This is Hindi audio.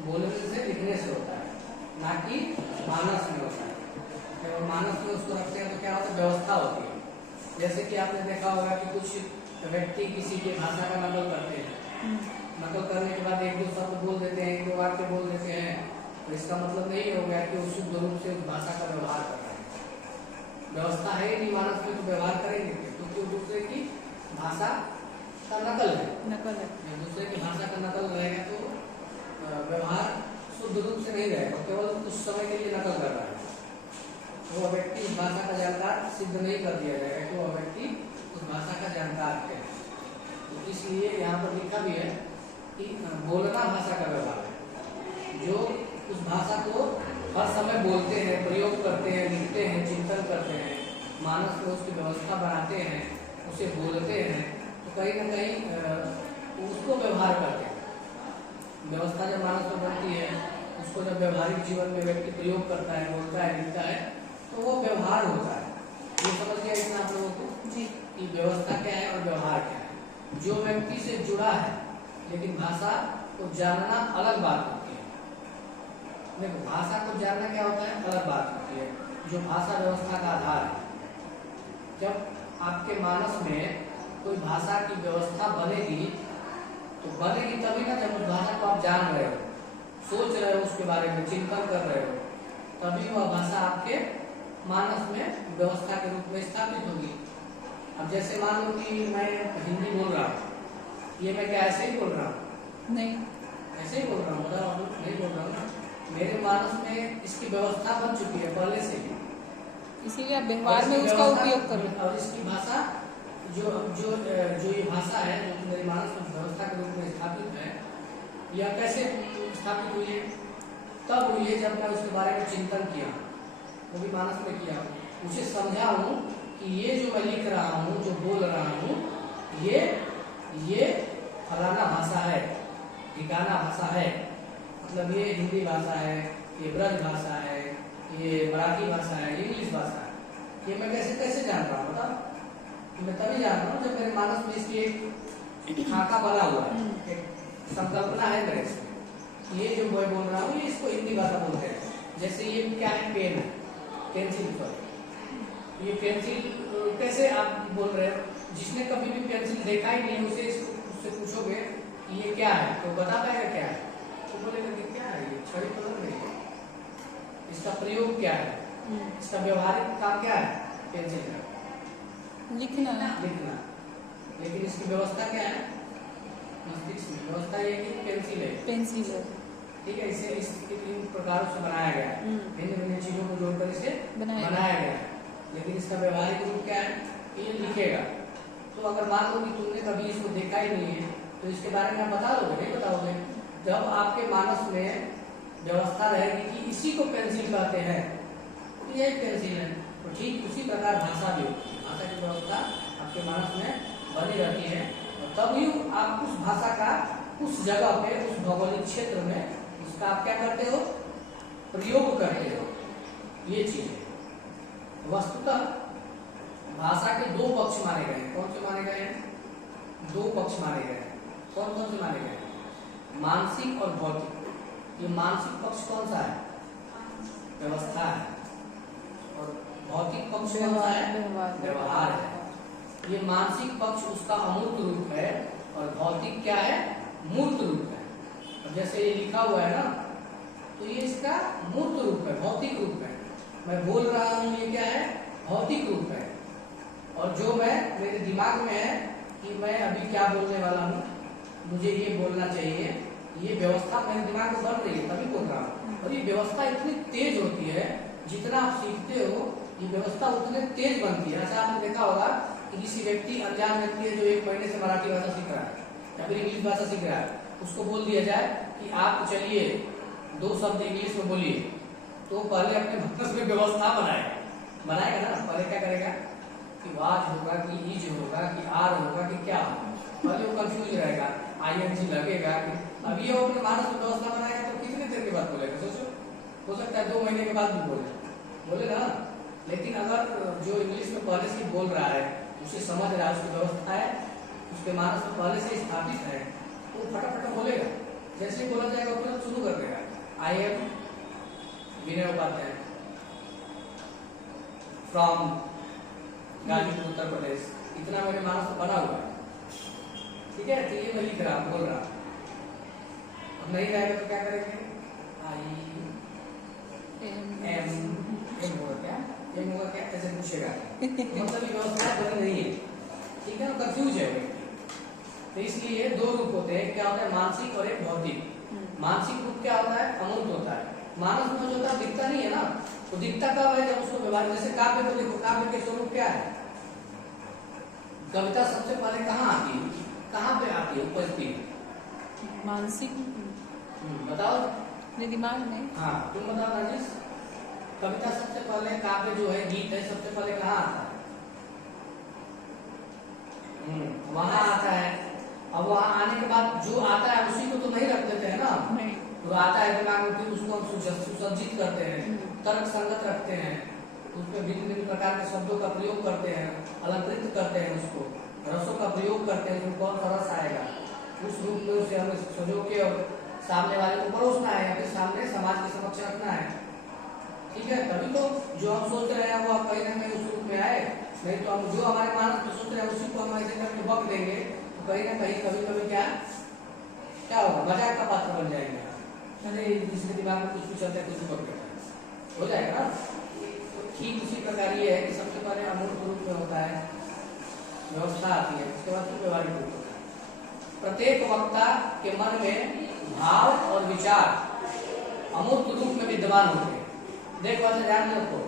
बोलने से लिखने से होता है, ना कि मानस में होता है। जब मानस में उसको रखते हैं तो क्या होता है, व्यवस्था होती है। जैसे कि आपने देखा होगा कि कुछ व्यक्ति किसी की भाषा का नकल करते हैं, नकल करने के बाद एक दो शब्द बोल देते हैं, एक दो वाक्य बोल देते हैं, तो इसका मतलब नहीं हो गया कि वो शुद्ध रूप से उस भाषा का व्यवहार कर रहे हैं। व्यवस्था है नहीं मानस में, तो व्यवहार करेंगे क्योंकि वो दूसरे की भाषा का नकल है। जब दूसरे की भाषा का नकल रहेगा तो व्यवहार शुद्ध रूप से नहीं रहेगा, केवल कुछ समय के लिए नकल कर रहा है। वो व्यक्ति उस भाषा का जानकार सिद्ध नहीं कर दिया जाएगा कि वो व्यक्ति उस भाषा का जानकार है। तो इसलिए यहाँ पर लिखा भी है कि बोलना भाषा का व्यवहार है। जो उस भाषा को हर समय बोलते हैं, प्रयोग करते हैं, लिखते हैं, चिंतन करते हैं, मानस में उसकी व्यवस्था बनाते हैं, उसे बोलते हैं, तो कहीं ना कहीं उसको व्यवहार करते हैं। व्यवस्था जब मानस में बनती है, उसको जब व्यवहारिक जीवन में व्यक्ति प्रयोग करता है, बोलता है, लिखता है, तो वो व्यवहार होता है। ये समझ गया इतना आप लोगों को जी कि व्यवस्था क्या है और व्यवहार क्या है। जो व्यक्ति से जुड़ा है लेकिन भाषा को जानना अलग बात होती है। देखो, भाषा को जानना क्या होता है, अलग बात होती है। जो भाषा व्यवस्था का आधार है, जब आपके मानस में कोई भाषा की व्यवस्था बनेगी तो बनेगी तभी ना, जब उस भाषा को आप जान रहे हो, सोच रहे हो, उसके बारे में चिंतन कर रहे हो, तभी वह भाषा आपके मानस में व्यवस्था के रूप में स्थापित होगी। अब जैसे मान लो कि मैं हिंदी बोल रहा हूँ, ये मैं क्या ऐसे ही बोल रहा हूँ? नहीं, ऐसे ही बोल रहा हूँ, नहीं बोल रहा हूँ। मेरे मानस में इसकी व्यवस्था बन चुकी है पहले से ही, इसीलिए आप व्यवहार में उसका उपयोग करो। और इसकी भाषा जो जो जो ये भाषा है, जो मेरे मानस में व्यवस्था के रूप में स्थापित है, यह कैसे स्थापित हुई है? तब हुई है जब मैं उसके बारे में चिंतन किया, वो भी मानस में किया, उसे समझा हूँ कि ये जो मैं लिख रहा हूँ, जो बोल रहा हूँ, ये फलाना भाषा है, ठिकाना भाषा है, मतलब ये हिंदी भाषा है, ये ब्रज भाषा है, ये मराठी भाषा है, इंग्लिश भाषा है। ये मैं कैसे कैसे जान रहा हूँ? बताओ। मैं तभी जान रहा हूँ जब मेरे मानस में इसकी एक खाका बना हुआ है, एक संकल्पना है मेरे इसमें। ये जो मैं बोल रहा हूँ, ये इसको हिंदी भाषा बोलते हैं। जैसे ये क्या है, पेन है, पेंसिल पर, ये पेंसिल कैसे आप बोल रहे हो? जिसने कभी भी पेंसिल देखा ही नहीं, उससे पूछोगे कि ये क्या है, तो बता पाएगा क्या है? तो बोलेगा कि क्या है, ये छड़ी कलर में है, इसका प्रयोग क्या है, इसका व्यवहारिक काम क्या है? पेंसिल का लिखना। लेकिन इसकी व्यवस्था क्या है? मस्तिष्क में व्यवस्था ये कि पेंसिल है, ठीक है। इसे इन प्रकारों से बनाया गया है, भिन्न भिन्न चीजों को जोड़कर इसे बनाया गया है। लेकिन इसका व्यवहारिक रूप क्या है? ये लिखेगा। तो अगर मान लो कि तुमने कभी इसको देखा ही नहीं है, तो इसके बारे में आप बता दोगे? नहीं बताओगे। जब आपके मानस में व्यवस्था रहेगी कि इसी को पेंसिल कहते हैं, तो यही पेंसिल है, तो ठीक उसी प्रकार भाषा भी होती है। भाषा की व्यवस्था आपके मानस में बनी रहती है, और तभी आप उस भाषा का उस जगह पे, उस भौगोलिक क्षेत्र में उसका आप क्या करते हो? प्रयोग करते हो। ये चीज है। वस्तुतः भाषा के दो पक्ष माने गए हैं। कौन से माने गए हैं? दो पक्ष माने गए हैं। कौन कौन से माने गए हैं? मानसिक और भौतिक। ये मानसिक पक्ष कौन सा है? व्यवस्था है। और भौतिक पक्ष कौन सा है? व्यवहार है। ये मानसिक पक्ष उसका अमूर्त रूप है, और भौतिक क्या है? मूर्त रूप है। और जैसे ये लिखा हुआ है ना, तो ये इसका मूर्त रूप है, भौतिक रूप है। मैं बोल रहा हूँ, ये क्या है? भौतिक रूप है। और जो मैं मेरे दिमाग में है कि मैं अभी क्या बोलने वाला हूँ, मुझे ये बोलना चाहिए, ये व्यवस्था मेरे दिमाग में बन रही है, तभी बोल रहा हूँ। और ये व्यवस्था इतनी तेज होती है, जितना आप सीखते हो ये व्यवस्था उतने तेज बनती है। ऐसा आपने देखा होगा कि किसी व्यक्ति, अनजान व्यक्ति है जो 1 महीने से मराठी भाषा सीख रहा है या फिर इंग्लिश भाषा सीख रहा है, उसको बोल दिया जाए कि आप चलिए 2 शब्द इंग्लिश में बोलिए, तो पहले अपने मानस में व्यवस्था बनाएगा ना। पहले क्या करेगा कि वाज होगा कि इज होगा कि आर होगा कि क्या होगा, पहले वो कंफ्यूज रहेगा, आईएनजी लगेगा कि अभी वो अपने मानस में व्यवस्था बनाएगा तो कितनी देर के बाद बोलेगा? सोचो, हो सकता है 2 महीने के बाद भी बोलेगा ना। लेकिन अगर जो इंग्लिश में पहले से बोल रहा है, उसे समझ रहा है, उसकी व्यवस्था है, उसके मानस में पहले से स्थापित है, तो फटाफट बोलेगा। जैसे ही बोला जाएगा तुरंत शुरू कर देगा। I am Vinay Upadhyay from Ghazipur Uttar Pradesh, इतना मेरे मानस में बना हुआ है। ठीक है, तो ये मैं लिख रहा बोल रहा। अब नहीं रहेगा तो क्या करेंगे? आई एम एम होगा क्या? एम होगा क्या? ऐसे पूछेगा मतलब ये व्यवस्था बनी नहीं है। ठीक है ना, कंफ्यूज है वो। तो इसलिए दो रूप होते हैं, क्या होता है मानसिक और एक भौतिक। मानसिक रूप क्या होता है? अमूर्त होता है। मानस में जो होता है दिखता नहीं है ना, तो दिखता कब है? जब उसको व्यवहार, जैसे काव्य को देखो, काव्य के स्वरूप क्या है? कविता सबसे पहले कहाँ आती है? कहाँ पे आती है? उपजती है मानसिक। बताओ अपने दिमाग में। हाँ तुम बताओ राजेश, कविता सबसे पहले, काव्य जो है गीत है, सबसे पहले कहाँ आता है? वहां आता है। अब वहां आने के बाद जो आता है उसी को तो नहीं रख देते हैं ना, नहीं। तो आता है दिमाग में, फिर उसको हम सुसज्जित करते हैं, तर्क संगत रखते हैं, उसमें भिन्न भिन्न प्रकार के शब्दों का प्रयोग करते हैं, अलंकृत करते हैं, उसको रसों का प्रयोग करते हैं, उसमें कौन सा रस आएगा उस रूप में उसे हमें सजो के और सामने वाले को परोसना है या फिर सामने समाज के समक्ष रखना है। ठीक है, तभी तो जो हम सोच रहे हैं वो कहीं ना कहीं उस रूप में आए। नहीं तो हम जो हमारे मानस में सोच रहे हैं उसी को हम ऐसे करके बक देंगे तो कहीं ना कहीं कभी कभी क्या होगा? मजाक का पात्र बन जाएंगे। अरे जिसके दिमाग में कुछ चलता है कुछ बक देता है, हो जाएगा ना। तो ठीक उसी प्रकार ये है कि सबसे पहले अमूर्त रूप में होता है, व्यवस्था आती है, उसके बाद फिर व्यवहारिक रूप होता है। प्रत्येक वक्ता के मन में भाव और विचार अमूर्त रूप में विद्यमान होते हैं। देखो अच्छा ध्यान रखो,